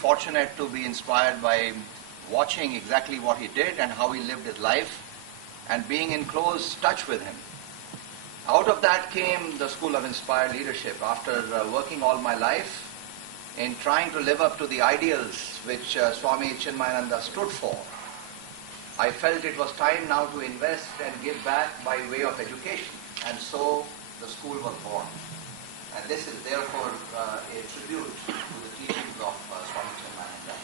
Fortunate to be inspired by watching exactly what he did and how he lived his life and being in close touch with him. Out of that came the School of Inspired Leadership. After working all my life in trying to live up to the ideals which Swami Chinmayananda stood for, I felt it was time now to invest and give back by way of education. And so the school was born. And this is therefore a tribute to the teachings of Swami Chinmayananda.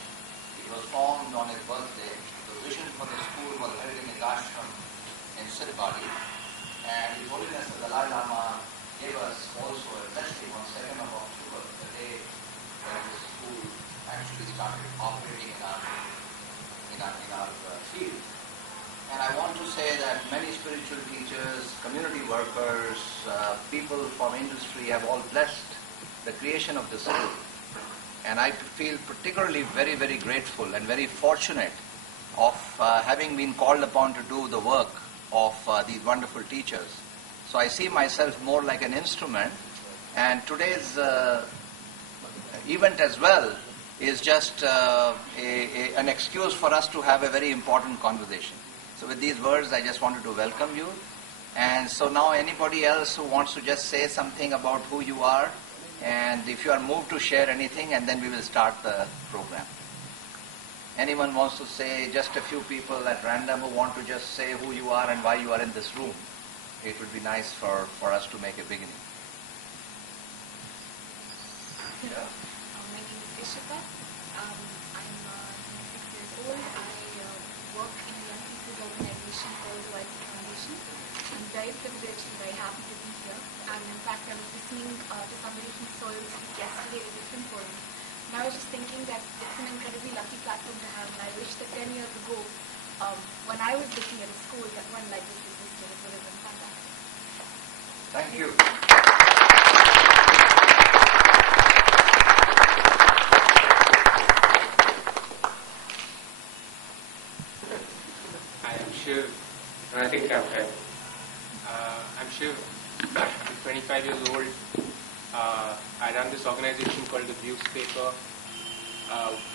It was formed on his birthday. The vision for the school was held in his ashram in Sirpadi. And His Holiness the Dalai Lama gave us also a blessing on 2nd of October, the day when the school actually started operating in our field. And I want to say that many spiritual teachers, community workers, people from industry have all blessed the creation of this school. And I feel particularly very, very grateful and very fortunate of having been called upon to do the work of these wonderful teachers. So I see myself more like an instrument, and today's event as well is just an excuse for us to have a very important conversation. So with these words, I just wanted to welcome you. And so now anybody else who wants to just say something about who you are, and if you are moved to share anything, and then we will start the program. Anyone wants to say, just a few people at random who want to just say who you are and why you are in this room? It would be nice for us to make a beginning. Yeah. My name is Ishita. I'm 26 years old. I work in a young people's organization called the YP Foundation. I'm very privileged and very happy to be here. And in fact, I was listening to somebody from Soil speak yesterday at a different point. And I was just thinking that it's an incredibly lucky platform to have. And I wish that 10 years ago, when I was looking at a school, that one like this existed. It would have been fantastic. Thank you. Hi, I'm Shiv. I think I'm Shiv. I'm 25 years old. I run this organization called the Newspaper,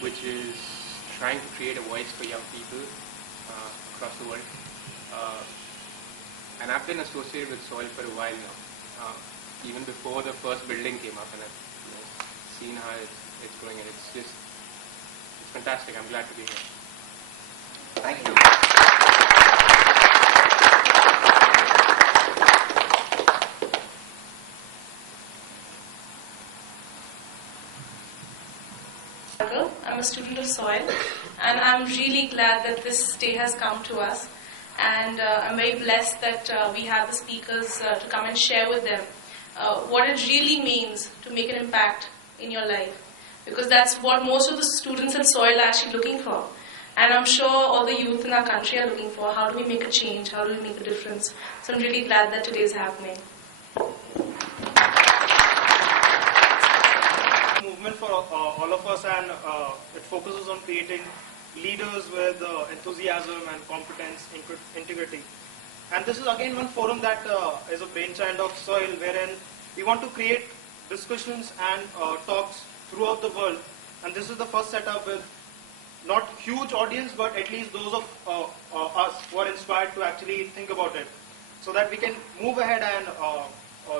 which is trying to create a voice for young people across the world. And I've been associated with Soil for a while now, even before the first building came up, and I've seen how it's growing, and it's fantastic. I'm glad to be here. Thank you. I'm a student of Soil, and I'm really glad that this day has come to us, and I'm very blessed that we have the speakers to come and share with them what it really means to make an impact in your life, because that's what most of the students at Soil are actually looking for, and I'm sure all the youth in our country are looking for. How do we make a change? How do we make a difference? So I'm really glad that today is happening. Movement for all of us, and it focuses on creating leaders with enthusiasm and competence, integrity. And this is again one forum that is a brainchild of Soil, wherein we want to create discussions and talks throughout the world. And this is the first setup with not huge audience, but at least those of us who are inspired to actually think about it, so that we can move ahead and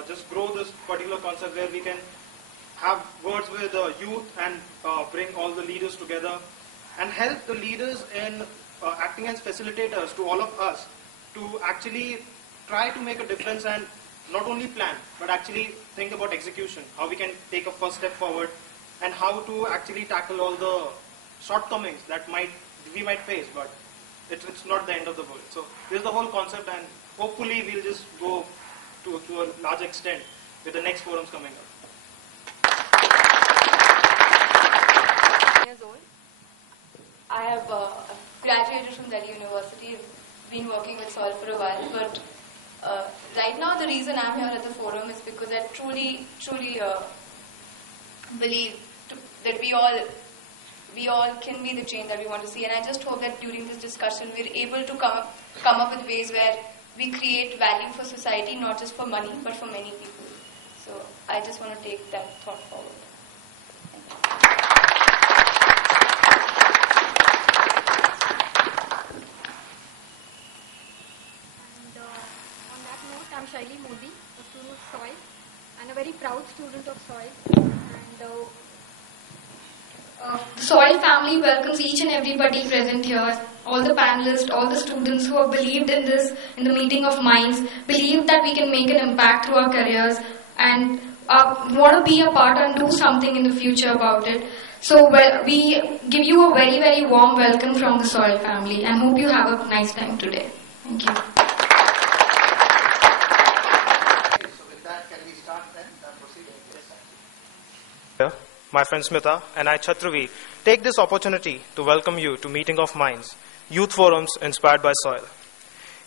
just grow this particular concept where we can have words with the youth and bring all the leaders together and help the leaders in acting as facilitators to all of us to actually try to make a difference and not only plan but actually think about execution, how we can take a first step forward and how to actually tackle all the shortcomings that we might face, but it's not the end of the world. So this is the whole concept, and hopefully we'll just go to a large extent with the next forums coming up. Years old. I have graduated from Delhi University. I've been working with SOIL for a while, but right now the reason I'm here at the forum is because I truly believe that we all can be the change that we want to see, and I just hope that during this discussion we're able to come up with ways where we create value for society, not just for money, but for many people. So I just want to take that thought forward. And on that note, I'm Shaili Modi, a student of SOIL, and a very proud student of SOIL. And the SOIL family welcomes each and everybody present here, all the panelists, all the students who have believed in this, in the meeting of minds, believe that we can make an impact through our careers and want to be a part and do something in the future about it. So we give you a very, very warm welcome from the SOIL family and hope you have a nice time today. Thank you. So with that, can we start then? Proceed. Yeah. My friend Smita and I, Chatravi, take this opportunity to welcome you to Meeting of Minds, Youth Forums inspired by SOIL.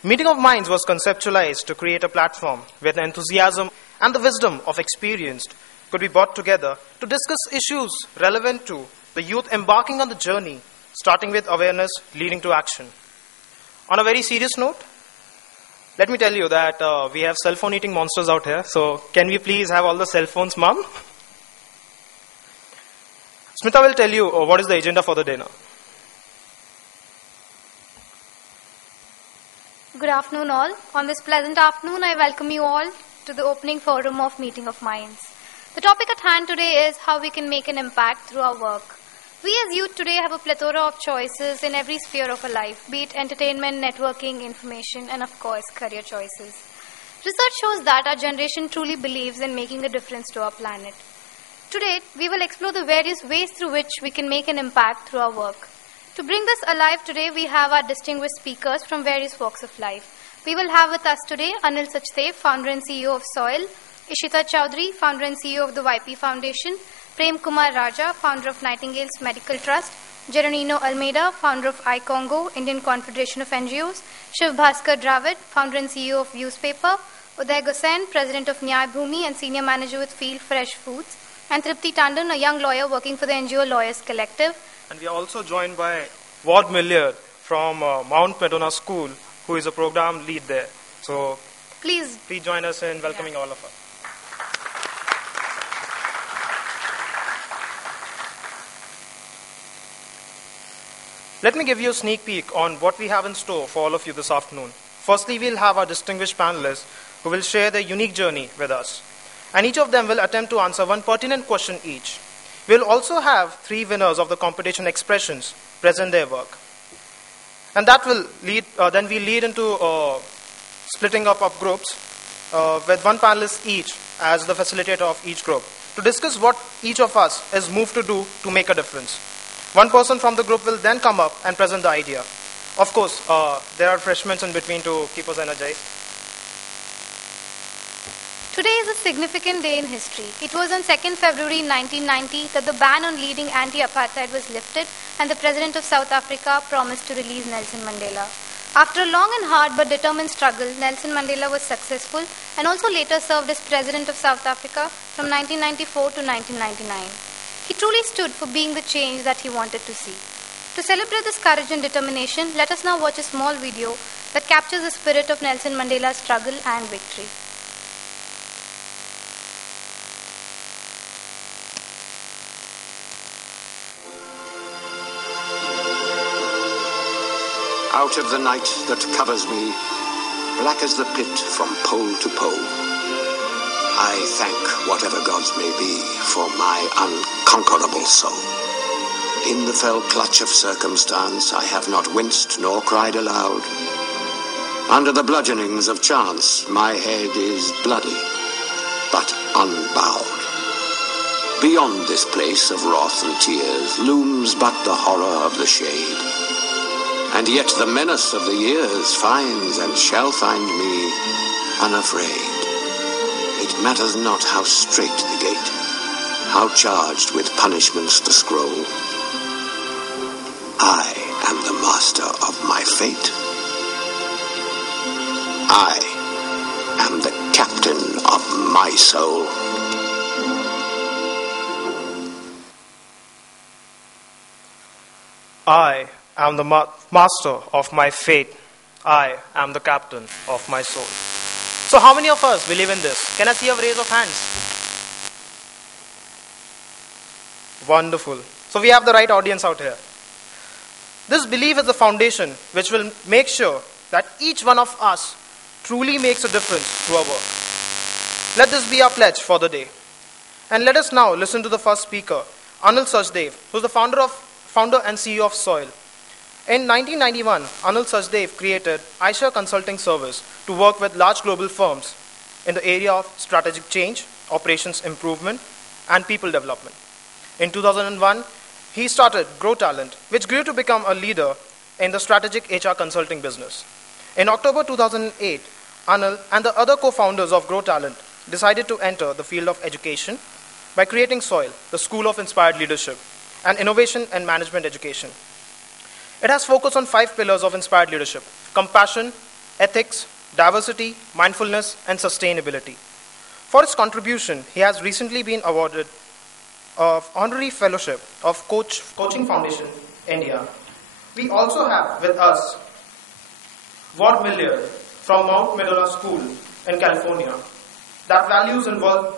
Meeting of Minds was conceptualized to create a platform where the enthusiasm and the wisdom of experienced could be brought together to discuss issues relevant to the youth embarking on the journey, starting with awareness leading to action. On a very serious note, let me tell you that we have cell phone eating monsters out here, so can we please have all the cell phones, mom? Smita will tell you what is the agenda for the dinner. Good afternoon all. On this pleasant afternoon, I welcome you all to the opening forum of Meeting of Minds. The topic at hand today is how we can make an impact through our work. We as youth today have a plethora of choices in every sphere of our life, be it entertainment, networking, information, and of course, career choices. Research shows that our generation truly believes in making a difference to our planet. Today, we will explore the various ways through which we can make an impact through our work. To bring this alive today, we have our distinguished speakers from various walks of life. We will have with us today Anil Sachdev, founder and CEO of SOIL, Ishita Chowdhury, founder and CEO of the YP Foundation, Prem Kumar Raja, founder of Nightingale's Medical Trust, Geronimo Almeida, founder of iCongo, Indian Confederation of NGOs, Shiv Bhaskar Dravid, founder and CEO of Newspaper, Uday Gosain, president of Nyay Bhumi and senior manager with Field Fresh Foods, and Tripti Tandon, a young lawyer working for the NGO Lawyers Collective. And we are also joined by Ward Milliard from Mount Madonna School, who is a program lead there. So please join us in welcoming all of us. Let me give you a sneak peek on what we have in store for all of you this afternoon. Firstly, we'll have our distinguished panelists who will share their unique journey with us. And each of them will attempt to answer one pertinent question each. We'll also have 3 winners of the competition expressions present their work. And that will lead, then we'll lead into splitting up groups with one panelist each as the facilitator of each group to discuss what each of us is moved to do to make a difference. One person from the group will then come up and present the idea. Of course, there are refreshments in between to keep us energized. Today is a significant day in history. It was on 2nd February 1990 that the ban on leading anti-apartheid was lifted and the President of South Africa promised to release Nelson Mandela. After a long and hard but determined struggle, Nelson Mandela was successful and also later served as President of South Africa from 1994 to 1999. He truly stood for being the change that he wanted to see. To celebrate this courage and determination, let us now watch a small video that captures the spirit of Nelson Mandela's struggle and victory. Out of the night that covers me, black as the pit from pole to pole, I thank whatever gods may be for my unconquerable soul. In the fell clutch of circumstance, I have not winced nor cried aloud. Under the bludgeonings of chance, my head is bloody, but unbowed. Beyond this place of wrath and tears looms but the horror of the shade. And yet the menace of the years finds and shall find me unafraid. It matters not how strait the gate, how charged with punishments the scroll. I am the master of my fate. I am the captain of my soul. I am the master of my fate. I am the captain of my soul. So how many of us believe in this? Can I see a raise of hands? Wonderful. So we have the right audience out here. This belief is the foundation which will make sure that each one of us truly makes a difference through our work. Let this be our pledge for the day. And let us now listen to the first speaker, Anil Sachdev, who is the founder and CEO of SOIL. In 1991, Anil Sachdev created Aisha Consulting Service to work with large global firms in the area of strategic change, operations improvement, and people development. In 2001, he started Grow Talent, which grew to become a leader in the strategic HR consulting business. In October 2008, Anil and the other co-founders of Grow Talent decided to enter the field of education by creating SOIL, the School of Inspired Leadership, and Innovation and Management Education. It has focused on 5 pillars of inspired leadership: compassion, ethics, diversity, mindfulness, and sustainability. For its contribution, he has recently been awarded an honorary fellowship of Coaching Foundation, India. We also have with us Ward Millier from Mount Medola School in California that values and well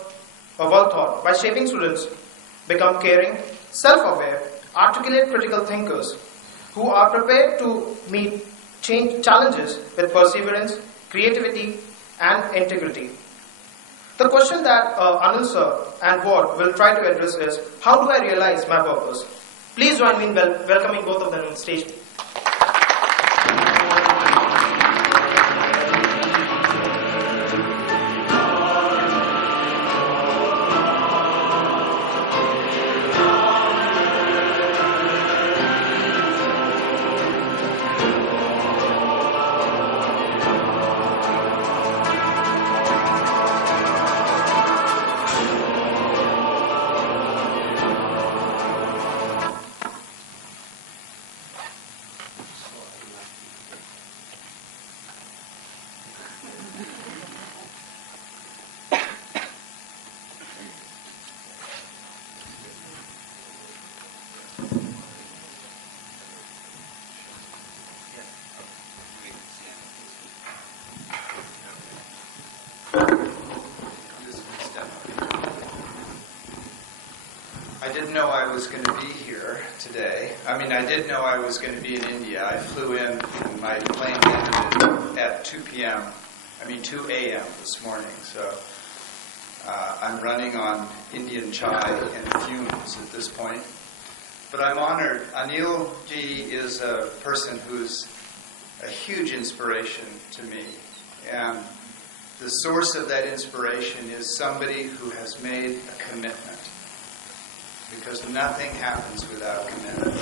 thought by shaping students become caring, self-aware, articulate critical thinkers who are prepared to meet challenges with perseverance, creativity, and integrity. The question that Anil sir and Ward will try to address is, how do I realize my purpose? Please join me in welcoming both of them on stage. I didn't know I was going to be here today. I did know I was going to be in India. I flew in, and my plane landed at 2 a.m. this morning. So I'm running on Indian chai and fumes at this point. But I'm honored. Anil ji is a person who's a huge inspiration to me. And the source of that inspiration is somebody who has made a commitment. Because nothing happens without commitment.